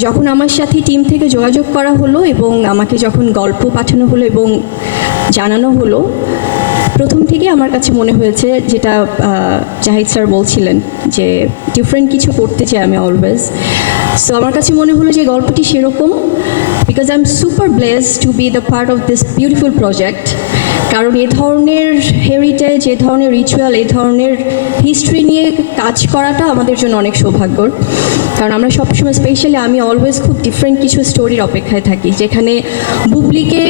যখন আমার সাথে টিম থেকে যোগাযোগ করা হলো এবং আমাকে যখন গল্প পাঠানো হলো এবং জানানো হলো, প্রথম থেকে আমার কাছে মনে হয়েছে যেটা জাহিদ স্যার বলছিলেন যে ডিফারেন্ট কিছু করতে চাই আমি অলওয়েজ সো আমার কাছে মনে হলো যে গল্পটি সেরকম because I am super bless to be the part of this beautiful project কারণ এ ধরনের হেরিটেজ এ ধরনের রিচুয়াল এ ধরনের হিস্ট্রি নিয়ে কাজ করাটা আমাদের জন্য অনেক সৌভাগ্যর। কারণ আমরা সবসময় স্পেশালি আমি অলওয়েজ খুব ডিফারেন্ট কিছু স্টোরির অপেক্ষায় থাকি, যেখানে বুবলিকে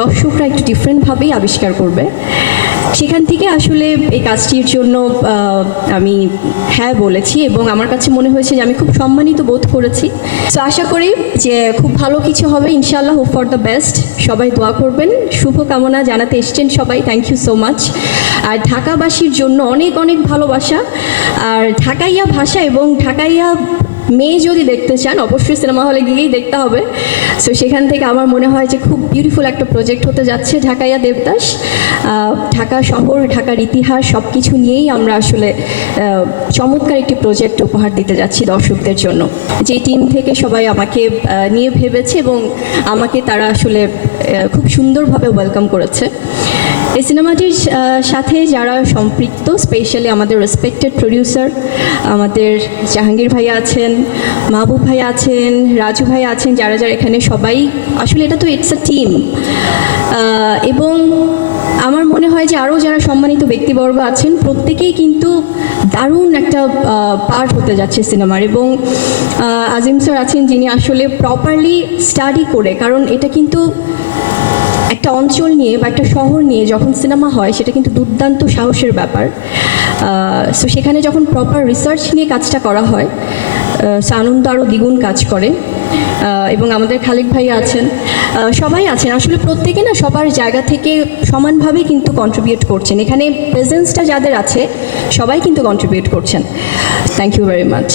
দর্শকরা একটু ডিফারেন্টভাবেই আবিষ্কার করবে। সেখান থেকে আসলে এই কাজটির জন্য আমি হ্যাঁ বলেছি এবং আমার কাছে মনে হয়েছে যে আমি খুব সম্মানিত বোধ করেছি। তো আশা করি যে খুব ভালো কিছু হবে ইনশাল্লাহ হোপ ফর দ্য বেস্ট সবাই দোয়া করবেন। শুভকামনা জানাতে এসছেন সবাই। থ্যাংক ইউ সো মাচ আর ঢাকাবাসীর জন্য অনেক অনেক ভালোবাসা। আর ঢাকাইয়া ভাষা এবং ঢাকাইয়া মেয়ে যদি দেখতে চান, অবশ্যই সিনেমা হলে গিয়েই দেখতে হবে। সো সেখান থেকে আমার মনে হয় যে খুব বিউটিফুল একটা প্রজেক্ট হতে যাচ্ছে ঢাকাইয়া দেবদাস। ঢাকা শহর, ঢাকার ইতিহাস সব কিছু নিয়েই আমরা আসলে চমৎকার একটি প্রজেক্ট উপহার দিতে যাচ্ছি দর্শকদের জন্য। যে টিম থেকে সবাই আমাকে নিয়ে ভেবেছে এবং আমাকে তারা আসলে খুব সুন্দরভাবে ওয়েলকাম করেছে। এই সিনেমাটির সাথে যারা সম্পৃক্ত স্পেশালি আমাদের রেসপেক্টেড প্রডিউসার আমাদের জাহাঙ্গীর ভাই আছেন, মাহবুব ভাই আছেন, রাজু ভাই আছেন, যারা যারা এখানে সবাই, আসলে এটা তো ইটস আ টিম এবং আমার মনে হয় যে আরও যারা সম্মানিত ব্যক্তিবর্গ আছেন, প্রত্যেকেই কিন্তু দারুণ একটা পার্ট হতে যাচ্ছে সিনেমার এবং আজিম স্যার আছেন যিনি আসলে প্রপারলি স্টাডি করে, কারণ এটা কিন্তু একটা অঞ্চল নিয়ে বা একটা শহর নিয়ে যখন সিনেমা হয়, সেটা কিন্তু দুর্দান্ত সাহসের ব্যাপার। সো সেখানে যখন প্রপার রিসার্চ নিয়ে কাজটা করা হয় আনন্দ আরও দ্বিগুণ কাজ করে। এবং আমাদের খালিক ভাই আছেন। সবাই আছেন। আসলে প্রত্যেকে না সবার জায়গা থেকে সমানভাবে কিন্তু কন্ট্রিবিউট করছেন। এখানে প্রেজেন্সটা যাদের আছে, সবাই কিন্তু কন্ট্রিবিউট করছেন। Thank you very much